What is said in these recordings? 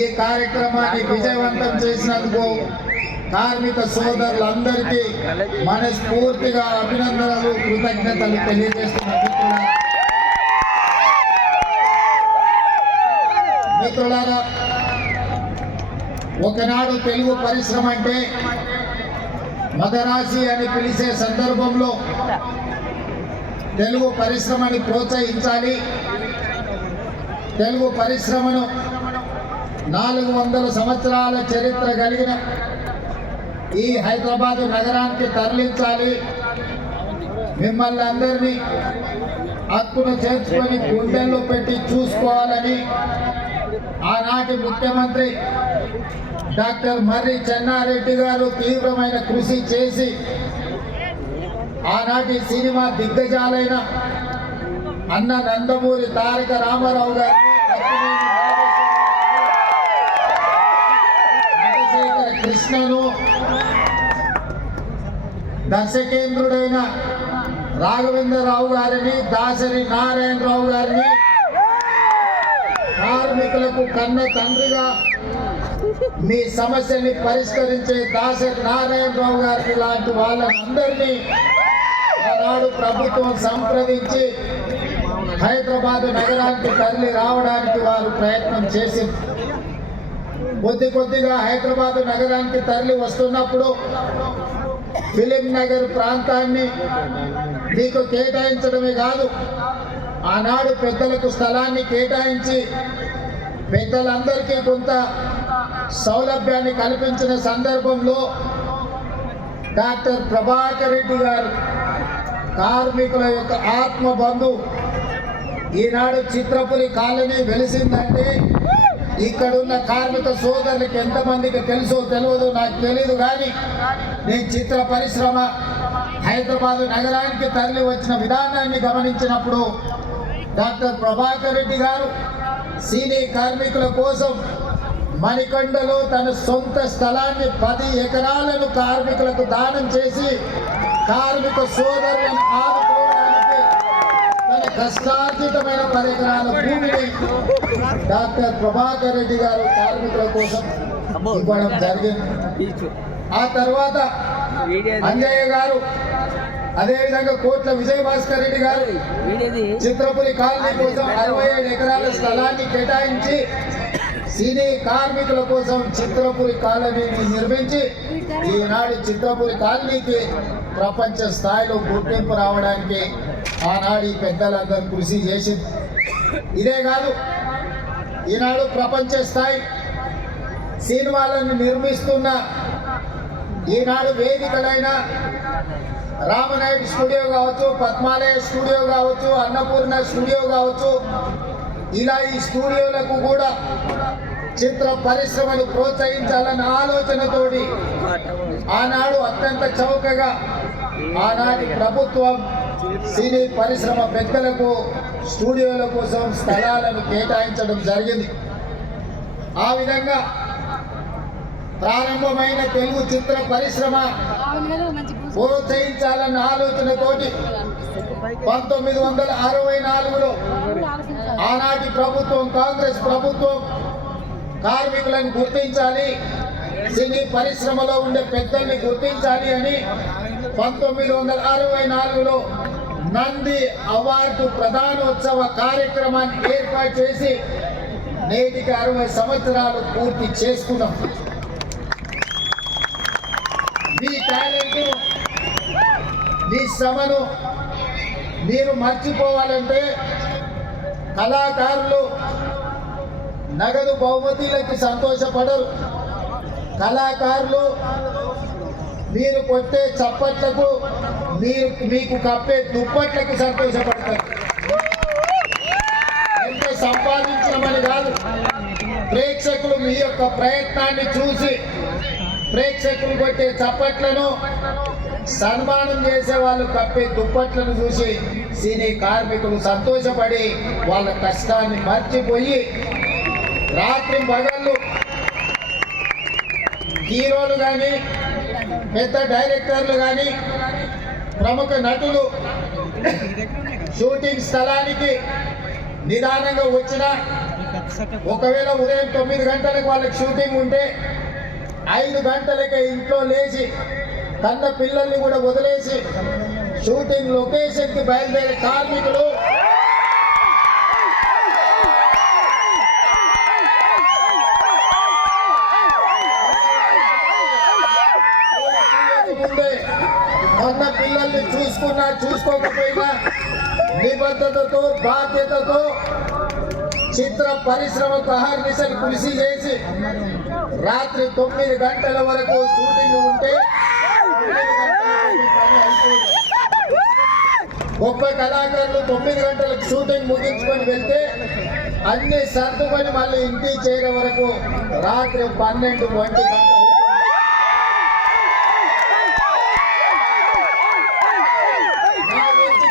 ఈ కార్యక్రమాన్ని విజయవంతం చేసినందుకు కార్మిక సోదరులందరికీ మనస్ఫూర్తిగా అభినందనలు, కృతజ్ఞతలు తెలియజేస్తున్నారు. మిత్రులారా, ఒకనాడు తెలుగు పరిశ్రమ అంటే మదరాసి అని పిలిచే సందర్భంలో తెలుగు పరిశ్రమని ప్రోత్సహించాలి, తెలుగు పరిశ్రమను 400 సంవత్సరాల చరిత్ర కలిగిన ఈ హైదరాబాదు నగరానికి తరలించాలి, మిమ్మల్ని అందరినీ హక్కును చేర్చుకొని గుండెల్లో పెట్టి చూసుకోవాలని ఆనాటి ముఖ్యమంత్రి డాక్టర్ మర్రి చెన్నారెడ్డి గారు తీవ్రమైన కృషి చేసి ఆనాటి సినిమా దిగ్గజాలైన అన్న నందమూరి తారక రామారావు గారిని, రాజశేఖర కృష్ణను, దర్శకేంద్రుడైన రాఘవేంద్రరావు గారిని, దాసరి నారాయణరావు గారిని కార్మికులకు కన్న తండ్రిగా మీ సమస్యని పరిష్కరించే దాసరి నారాయణరావు గారిని లాంటి వాళ్ళందరినీ ఆనాడు ప్రభుత్వం సంప్రదించి హైదరాబాద్ నగరానికి తరలి రావడానికి వారు ప్రయత్నం చేసింది. కొద్దిగా హైదరాబాద్ నగరానికి తరలి వస్తున్నప్పుడు ఫిలిం నగర్ ప్రాంతాన్ని మీకు కేటాయించడమే కాదు, ఆనాడు పెద్దలకు స్థలాన్ని కేటాయించి పెద్దలందరికీ కొంత సౌలభ్యాన్ని కల్పించిన సందర్భంలో డాక్టర్ ప్రభాకర్ రెడ్డి గారు కార్మికుల యొక్క ఆత్మబంధు. ఈనాడు చిత్రపురి కాలనీ వెలిసిందంటే ఇక్కడున్న కార్మిక సోదరులకు ఎంతమందికి తెలుసో తెలియదో నాకు తెలియదు, కానీ నేను చిత్ర పరిశ్రమ హైదరాబాదు నగరానికి తరలి వచ్చిన విధానాన్ని గమనించినప్పుడు డాక్టర్ ప్రభాకర్ రెడ్డి గారు సినీ కార్మికుల కోసం మణికొండలో తన సొంత స్థలాన్ని 10 ఎకరాలను కార్మికులకు దానం చేసి కార్మిక సోదరులను ఆదుకోవడానికి తన కష్టార్జితమైన 10 ఎకరాల భూమిని డాక్టర్ ప్రభాకర్ రెడ్డి గారు కార్మికుల కోసం ఇవ్వడం జరిగింది. ఆ తర్వాత అంజయ్య గారు, అదేవిధంగా కోట్ల విజయభాస్కర్ రెడ్డి గారు చిత్రపురి కాలనీ కోసం 67 ఎకరాల స్థలాన్ని కేటాయించి సినీ కార్మికుల కోసం చిత్రపురి కాలనీని నిర్మించి ఈనాడు చిత్రపురి కాలనీకి ప్రపంచ స్థాయిలో గుర్తింపు రావడానికి ఆనాడు పెద్దలందరూ కృషి చేసింది. ఇదే కాదు, ఈనాడు ప్రపంచ స్థాయి సినిమాలను నిర్మిస్తున్న ఈనాడు వేదికలైన రామనాయుడు స్టూడియో కావచ్చు, పద్మాలయ స్టూడియో కావచ్చు, అన్నపూర్ణ స్టూడియో కావచ్చు, ఇలా ఈ స్టూడియోలకు కూడా చిత్ర పరిశ్రమను ప్రోత్సహించాలన్న ఆలోచనతోటి ఆనాడు అత్యంత చౌకగా ఆనాటి ప్రభుత్వం సినీ పరిశ్రమ పెద్దలకు స్టూడియోల కోసం స్థలాలను కేటాయించడం జరిగింది. ఆ విధంగా ప్రారంభమైన తెలుగు చిత్ర పరిశ్రమ ప్రోత్సహించాలన్న ఆలోచనతోటి 1964లో ఆనాటి ప్రభుత్వం, కాంగ్రెస్ ప్రభుత్వం కార్మికులను గుర్తించాలి, సినీ పరిశ్రమలో ఉండే పెద్దల్ని గుర్తించాలి అని 1964లో నంది అవార్డు ప్రధానోత్సవ కార్యక్రమాన్ని ఏర్పాటు చేసి నేటికి 60 సంవత్సరాలు పూర్తి చేసుకున్నాం. మీ టాలెంట్, మీ శ్రమను మీరు మర్చిపోవాలంటే కళాకారులు నగదు బహుమతులకి సంతోషపడరు. కళాకారులు మీరు కొట్టే చప్పట్లకు, మీకు కప్పే దుప్పట్లకు సంతోషపడతారు. ఎంత సంపాదించమని కాదు, ప్రేక్షకులు మీ యొక్క ప్రయత్నాన్ని చూసి ప్రేక్షకులు కొట్టే చప్పట్లను, సన్మానం చేసే వాళ్ళు కప్పే దుప్పట్లను చూసి సినీ కార్మికులు సంతోషపడి వాళ్ళ కష్టాన్ని మర్చిపోయి రాత్రి పగళ్ళు హీరోలు కానీ, పెద్ద డైరెక్టర్లు కానీ, ప్రముఖ నటులు షూటింగ్ స్థలానికి నిదానంగా వచ్చిన ఒకవేళ ఉదయం 9 గంటలకు వాళ్ళకి షూటింగ్ ఉంటే 5 గంటలకే ఇంట్లో లేచి కన్న పిల్లల్ని కూడా వదిలేసి షూటింగ్ లొకేషన్కి బయలుదేరే కార్మికులు ముందే కన్న పిల్లల్ని చూసుకున్నా చూసుకోకపోయినా నిబద్ధతతో బాధ్యతతో చిత్ర పరిశ్రమకు అహర్నిశలు కృషి చేసి రాత్రి 9 గంటల వరకు షూటింగ్ ఉంటే 9 గంటలకు పని అయిపోయింది. గొప్ప కళాకారులు 9 గంటలకు షూటింగ్ ముగించుకొని వెళ్తే అన్ని సర్దుకొని మళ్ళీ ఇంటికి చేరే వరకు రాత్రి 12, 1 గంట.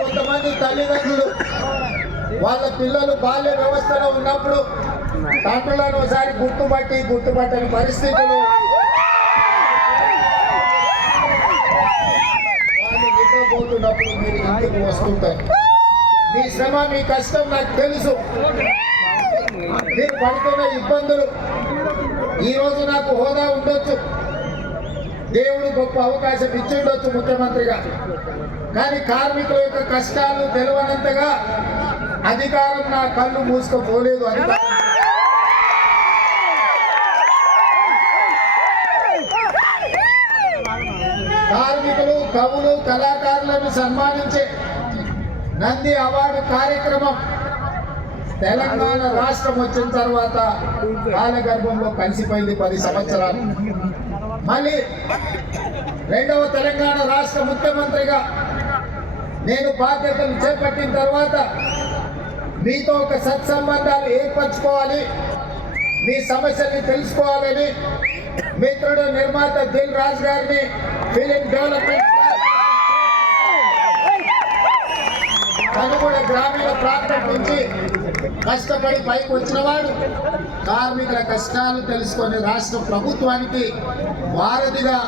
కొంతమంది తల్లిదండ్రులు వాళ్ళ పిల్లలు బాల్య వ్యవస్థలో ఉన్నప్పుడు తండ్రులను ఒకసారి గుర్తుపట్టని పరిస్థితులు, వాళ్ళు నిద్రపోతున్నప్పుడు మీరు ఇంటికి వస్తుంటారు. మీ శ్రమ మీ కష్టం నాకు తెలుసు. మీరు పడుతున్న ఇబ్బందులు, ఈరోజు నాకు హోదా ఉండొచ్చు, దేవుడు గొప్ప అవకాశం ఇచ్చిండొచ్చు ముఖ్యమంత్రిగా, కానీ కార్మికుల యొక్క కష్టాలు తెలియనంతగా అధికారం నా కళ్ళు మూసుకుపోలేదు. కార్మికులు, కవులు, కళాకారులను సన్మానించే నంది అవార్డు కార్యక్రమం తెలంగాణ రాష్ట్రం వచ్చిన తర్వాత కాలగర్భంలో కలిసిపోయింది 10 సంవత్సరాలు. మళ్ళీ 2వ తెలంగాణ రాష్ట్ర ముఖ్యమంత్రిగా నేను బాధ్యతలు చేపట్టిన తర్వాత మీతో ఒక సత్సంబంధాలు ఏర్పరచుకోవాలి, మీ సమస్యల్ని తెలుసుకోవాలని మిత్రుడు నిర్మాత దిల్ రాజు గారిని ఫిలిం డెవలప్మెంట్ తను కూడా గ్రామీణ ప్రాంతం నుంచి కష్టపడి పైకి వచ్చినవాడు. కార్మికుల కష్టాలు తెలుసుకొని రాష్ట్ర ప్రభుత్వానికి వారధిగా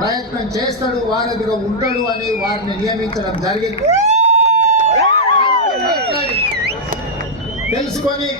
ప్రయత్నం చేస్తాడు, వారధిగా ఉంటాడు అని వారిని నియమించడం జరిగింది. తెలుసుకొని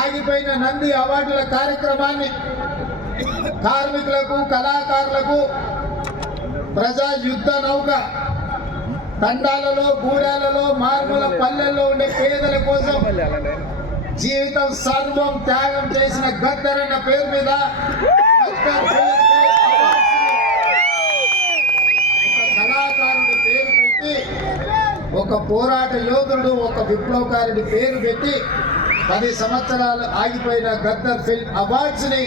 ఆగిపోయిన నంది అవార్డుల కార్యక్రమాన్ని కార్మికులకు, కళాకారులకు ప్రజా యుద్ధ నౌక తండాలలో, గూడాలలో, మారుమూల పల్లెల్లో ఉండే పేదల కోసం జీవితం సర్వం త్యాగం చేసిన గద్దర్ అన్న పేరు మీద ఒక కళాకారుడి పేరు పెట్టి, ఒక పోరాట యోధుడు, ఒక విప్లవకారుడి పేరు పెట్టి 10 సంవత్సరాలు ఆగిపోయిన గద్దర్ ఫిల్మ్ అవార్డ్స్ ని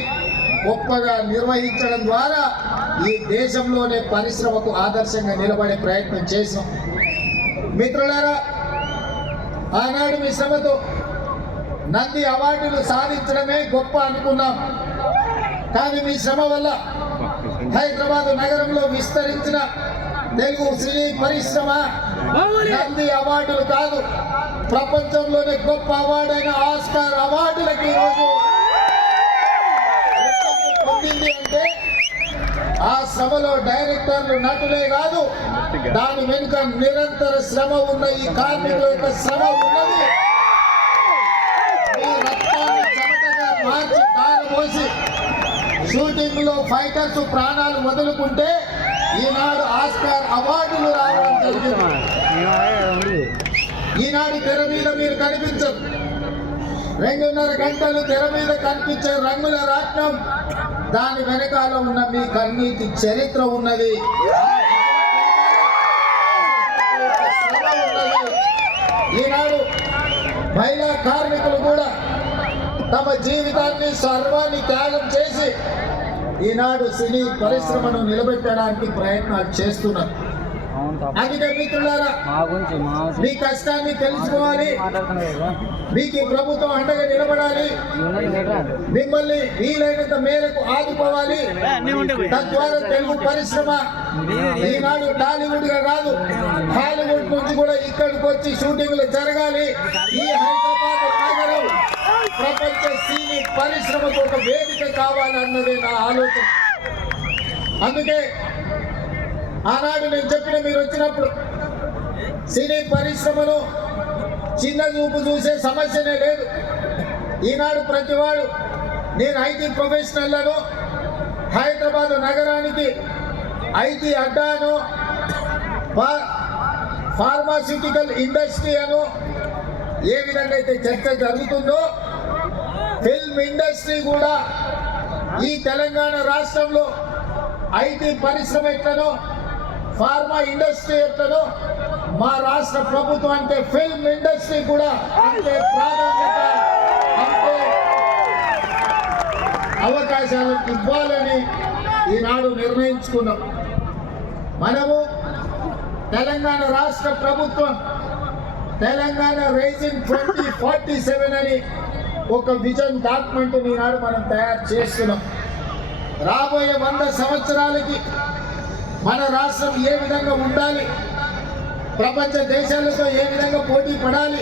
గొప్పగా నిర్వహించడం ద్వారా ఈ దేశంలోనే పరిశ్రమకు ఆదర్శంగా నిలబడే ప్రయత్నం చేశాం. మిత్రులారా, ఆనాడు మీ శ్రమతో నంది అవార్డులు సాధించడమే గొప్ప అనుకున్నాం. కానీ మీ శ్రమ వల్ల హైదరాబాద్ నగరంలో విస్తరించిన తెలుగు సినీ పరిశ్రమ నంది అవార్డులు కాదు, ప్రపంచంలోనే గొప్ప అవార్డైన ఆస్కార్ అవార్డులకి ఈరోజు పొందింది. అంటే ఆ శ్రమలో డైరెక్టర్లు, నటులే కాదు, దాని వెనుక నిరంతర శ్రమ ఉన్న ఈ కార్మికుల యొక్క శ్రమ ఉన్నది. ఈ రక్తాన్ని చెమటగా మార్చి దారపోసి షూటింగ్ లో ఫైటర్స్ ప్రాణాలు వదులుకుంటే ఈనాడు ఆస్కార్ అవార్డులు రావడం జరిగింది. ఈనాడు తెర మీద మీరు కనిపించదు, 2.5 గంటలు తెర మీద కనిపించే రంగుల రాట్నం, దాని వెనకాల ఉన్న మీ కన్నీటి చరిత్ర ఉన్నది. ఈనాడు మహిళా కార్మికులు కూడా తమ జీవితాన్ని, సర్వాన్ని త్యాగం చేసి ఈనాడు సినీ పరిశ్రమను నిలబెట్టడానికి ప్రయత్నాలు చేస్తున్నారు. అందుకే మిత్రులారా, మీ కష్టాన్ని తెలుసుకోవాలి, మీకు ప్రభుత్వం అండగా నిలబడాలి, మిమ్మల్ని వీలైనంత మేరకు ఆదుకోవాలి. తద్వారా తెలుగు పరిశ్రమ ఈనాడు టాలీవుడ్ గా కాదు, హాలీవుడ్ నుంచి కూడా ఇక్కడికి వచ్చి షూటింగ్లు జరగాలి. ఈ హైదరాబాద్ నగరం ప్రపంచ సినీ పరిశ్రమకు ఒక వేదిక కావాలన్నదే నా ఆలోచన. అందుకే ఆనాడు నేను చెప్పిన, మీరు వచ్చినప్పుడు సినీ పరిశ్రమను చిన్న చూపు చూసే సమస్యనే లేదు. ఈనాడు ప్రతివాడు నేను ఐటీ ప్రొఫెషనల్లను హైదరాబాద్ నగరానికి ఐటీ అడ్డాను ఫార్మాస్యూటికల్ ఇండస్ట్రీ అను ఏ విధంగా అయితే చర్చ జరుగుతుందో ఫిల్మ్ ఇండస్ట్రీ కూడా ఈ తెలంగాణ రాష్ట్రంలో ఐటీ పరిశ్రమ ఎట్లనో ఫార్మా ఇండస్ట్రీ ఎట్లనో మా రాష్ట్ర ప్రభుత్వం అంటే ఫిల్మ్ ఇండస్ట్రీ కూడా అంతే ప్రాధాన్యత అంతే అవకాశాలు ఇవ్వాలని ఈనాడు నిర్ణయించుకున్నాం. మనము తెలంగాణ రాష్ట్ర ప్రభుత్వం తెలంగాణ రైజింగ్ 2047 అని ఒక విజన్ డాక్యుమెంట్ ఈనాడు మనం తయారు చేస్తున్నాం. రాబోయే 100 సంవత్సరాలకి మన రాష్ట్రం ఏ విధంగా ఉండాలి, ప్రపంచ దేశాలతో ఏ విధంగా పోటీ పడాలి.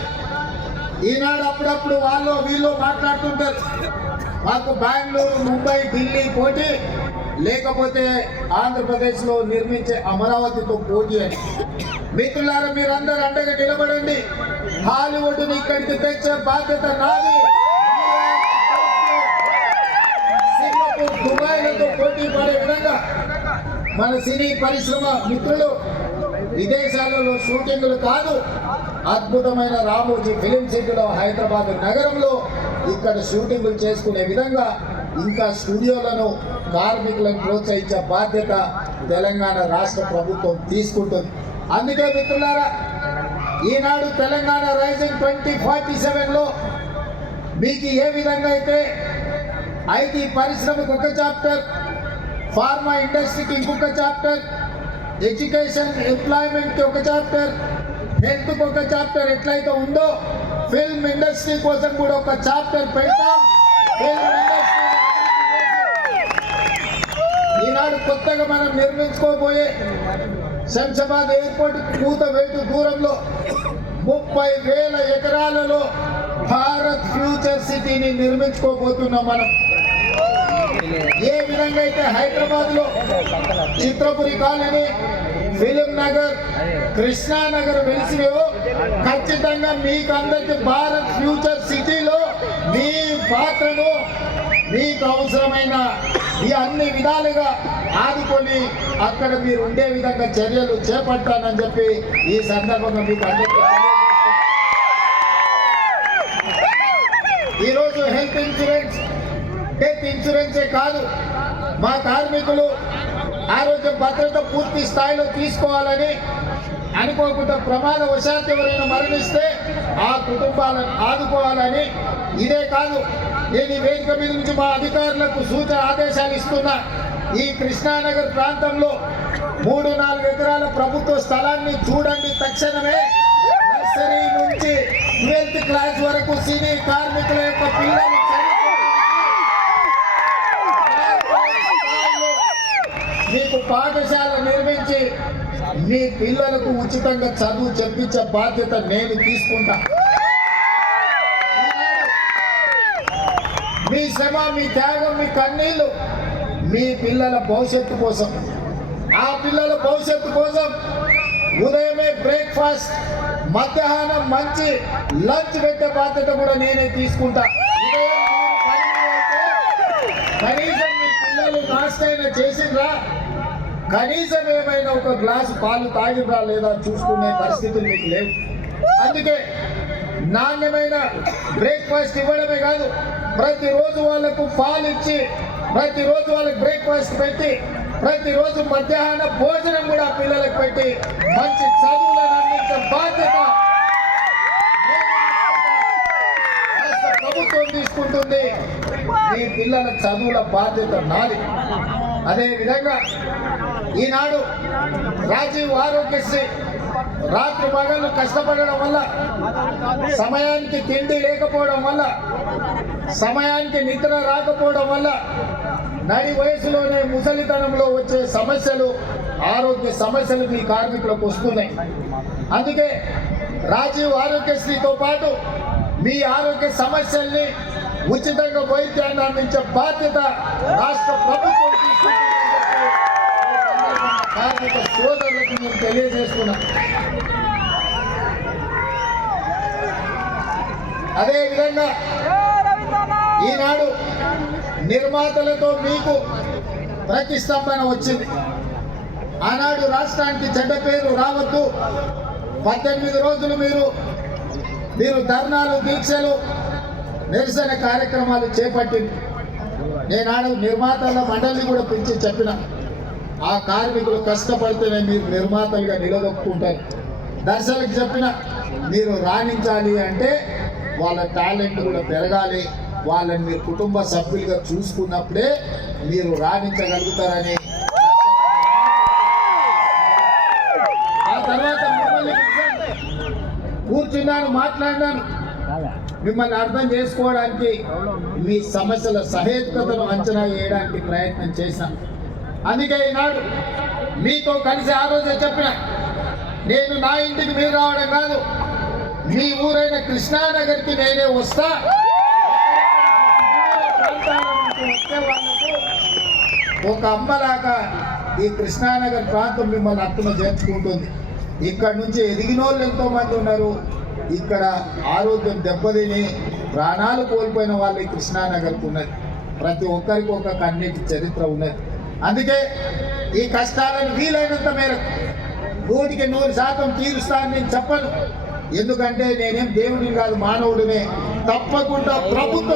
ఈనాడు అప్పుడప్పుడు వాళ్ళు వీళ్ళు మాట్లాడుతుంటారు, మాకు బెంగళూరు, ముంబై, ఢిల్లీ పోటీ, లేకపోతే ఆంధ్రప్రదేశ్లో నిర్మించే అమరావతితో పోటీ అని. మిత్రులారా, మీరందరూ అండగా నిలబడండి. హాలీవుడ్ని ఇక్కడికి తెచ్చే బాధ్యత నాది. సింగపూర్, దుబాయ్లతో పోటీ పడే విధంగా మన సినీ పరిశ్రమ మిత్రులు విదేశాలలో షూటింగ్లు కాదు, అద్భుతమైన రామోజీ ఫిలిం సిటీలో హైదరాబాద్ నగరంలో ఇక్కడ షూటింగ్లు చేసుకునే విధంగా ఇంకా స్టూడియోలను కార్మికులను ప్రోత్సహించే బాధ్యత తెలంగాణ రాష్ట్ర ప్రభుత్వం తీసుకుంటుంది. అందుకే మిత్రులారా, ఈనాడు తెలంగాణ రైజింగ్ 2047లో మీకు ఏ విధంగా అయితే ఐటీ పరిశ్రమకు ఒక చాప్టర్, ఫార్మా ఇండస్ట్రీకి ఇంకొక చాప్టర్, ఎడ్యుకేషన్ ఎంప్లాయ్మెంట్కి ఒక చాప్టర్, హెల్త్కి ఒక చాప్టర్ ఎట్లయితే ఉందో ఫిల్మ్ ఇండస్ట్రీ కోసం కూడా ఒక చాప్టర్ పెడతాం. ఫిల్మ్ ఇండస్ట్రీ ఈనాడు కొత్తగా మనం నిర్మించుకోబోయే శంషాబాద్ ఎయిర్పోర్ట్ కూతవేటు దూరంలో 30,000 ఎకరాలలో భారత్ ఫ్యూచర్ సిటీని నిర్మించుకోబోతున్నాం. మనం ఏ విధంగా అయితే హైదరాబాద్ లో చిత్రపురి కాలనీ, ఫిలిం నగర్, కృష్ణానగర్ వెలిసినాయో ఖచ్చితంగా మీకు అందరికి భారత్ ఫ్యూచర్ సిటీలో మీ పాత్రను మీకు అవసరమైన ఈ అన్ని విధాలుగా ఆదుకొని అక్కడ మీరు ఉండే విధంగా చర్యలు చేపట్టానని చెప్పి ఈ సందర్భంగా మీకు అందరికీ ఈరోజు హెల్త్ ఇన్సూరెన్స్, డెత్ ఇన్సూరెన్సే కాదు, మా కార్మికులు ఆరోగ్య భద్రత పూర్తి స్థాయిలో తీసుకోవాలని, అనుకోకుండా ప్రమాదవశాత్తు ఎవరైనా మరణిస్తే ఆ కుటుంబాలను ఆదుకోవాలని. ఇదే కాదు, నేను ఈ వేదిక మీద నుంచి మా అధికారులకు సూచన ఆదేశాలు ఇస్తున్నా. ఈ కృష్ణానగర్ ప్రాంతంలో 3-4 ఎకరాల ప్రభుత్వ స్థలాన్ని చూడండి. తక్షణమే నర్సరీ నుంచి 12th క్లాస్ వరకు సినీ కార్మికుల యొక్క పిల్లలు మీకు పాఠశాల నిర్మించి మీ పిల్లలకు ఉచితంగా చదువు చెప్పించే బాధ్యత నేను తీసుకుంటా. మీ శ్రమ, మీ త్యాగం, మీ కన్నీళ్లు మీ పిల్లల భవిష్యత్తు కోసం, ఆ పిల్లల భవిష్యత్తు కోసం ఉదయమే బ్రేక్ఫాస్ట్, మధ్యాహ్నం మంచి లంచ్ పెట్టే బాధ్యత కూడా నేనే తీసుకుంటా. కనీసం మీ పిల్లలు నాష్టైనా చేసిండ్రా, కనీసం ఏమైనా ఒక గ్లాసు పాలు తాగిరా లేదా చూసుకునే పరిస్థితులు మీకు లేవు. అందుకే నాణ్యమైన బ్రేక్ఫాస్ట్ ఇవ్వడమే కాదు, ప్రతిరోజు వాళ్ళకు పాలు ఇచ్చి, ప్రతిరోజు వాళ్ళకి బ్రేక్ఫాస్ట్ పెట్టి, ప్రతిరోజు మధ్యాహ్న భోజనం కూడా పిల్లలకు పెట్టి మంచి చదువులను అందించే బాధ్యత రాష్ట్ర ప్రభుత్వం తీసుకుంటుంది. మీ పిల్లల చదువుల బాధ్యత నాది. అదేవిధంగా ఈనాడు రాజీవ్ ఆరోగ్యశ్రీ రాత్రి పగళ్ళు కష్టపడడం వల్ల, సమయానికి తిండి లేకపోవడం వల్ల, సమయానికి నిద్ర రాకపోవడం వల్ల నడి వయసులోనే ముసలితనంలో వచ్చే సమస్యలు, ఆరోగ్య సమస్యలు మీ కార్మికులకు వస్తున్నాయి. అందుకే రాజీవ్ ఆరోగ్యశ్రీతో పాటు మీ ఆరోగ్య సమస్యల్ని ఉచితంగా వైద్యాన్ని అందించే బాధ్యత రాష్ట్ర ప్రభుత్వం తీసుకుంటుందని కార్మిక సోదరులకు నేను తెలియజేస్తున్నా. అదేవిధంగా ఈనాడు నిర్మాతలతో మీకు ప్రతిష్టంభన వచ్చింది. ఆనాడు రాష్ట్రానికి చెడ్డ పేరు రావద్దు, 18 రోజులు మీరు ధర్నాలు, దీక్షలు, నిరసన కార్యక్రమాలు చేపట్టింది. నేనాడు నిర్మాతల మండలిని కూడా పిలిచి చెప్పిన, ఆ కార్మికులు కష్టపడితేనే మీరు నిర్మాతలుగా నిలదొక్కుంటారు. దర్శకులకు చెప్పిన, మీరు రాణించాలి అంటే వాళ్ళ టాలెంట్ కూడా పెరగాలి, వాళ్ళని మీరు కుటుంబ సభ్యులుగా చూసుకున్నప్పుడే మీరు రాణించగలుగుతారని. ఆ తర్వాత మిమ్మల్ని కూర్చున్నాను, మాట్లాడినాను, మిమ్మల్ని అర్థం చేసుకోవడానికి, మీ సమస్యల సహేతుకతను అంచనా వేయడానికి ప్రయత్నం చేశాను. అందుకే ఈనాడు మీతో కలిసి ఆ రోజే చెప్పిన, నేను నా ఇంటికి మీరు రావడం కాదు, మీ ఊరైన కృష్ణానగర్కి నేనే వస్తా. వచ్చే వాళ్ళకు ఒక అమ్మలాగా ఈ కృష్ణానగర్ ప్రాంతం మిమ్మల్ని అక్కున చేర్చుకుంటుంది. ఇక్కడ నుంచి ఎదిగిన వాళ్ళు ఎంతో మంది ఉన్నారు. ఇక్కడ ఆరోగ్యం దెబ్బతిని ప్రాణాలు కోల్పోయిన వాళ్ళు ఈ కృష్ణానగర్కు ఉన్నది. ప్రతి ఒక్కరికి ఒక కన్నీటి చరిత్ర ఉన్నది. అందుకే ఈ కష్టాలను వీలైనంత మేరకు 100% తీరుస్తానని నేను చెప్పను. ఎందుకంటే నేనేం దేవుడిని కాదు, మానవుడినే. తప్పకుండా ప్రభుత్వం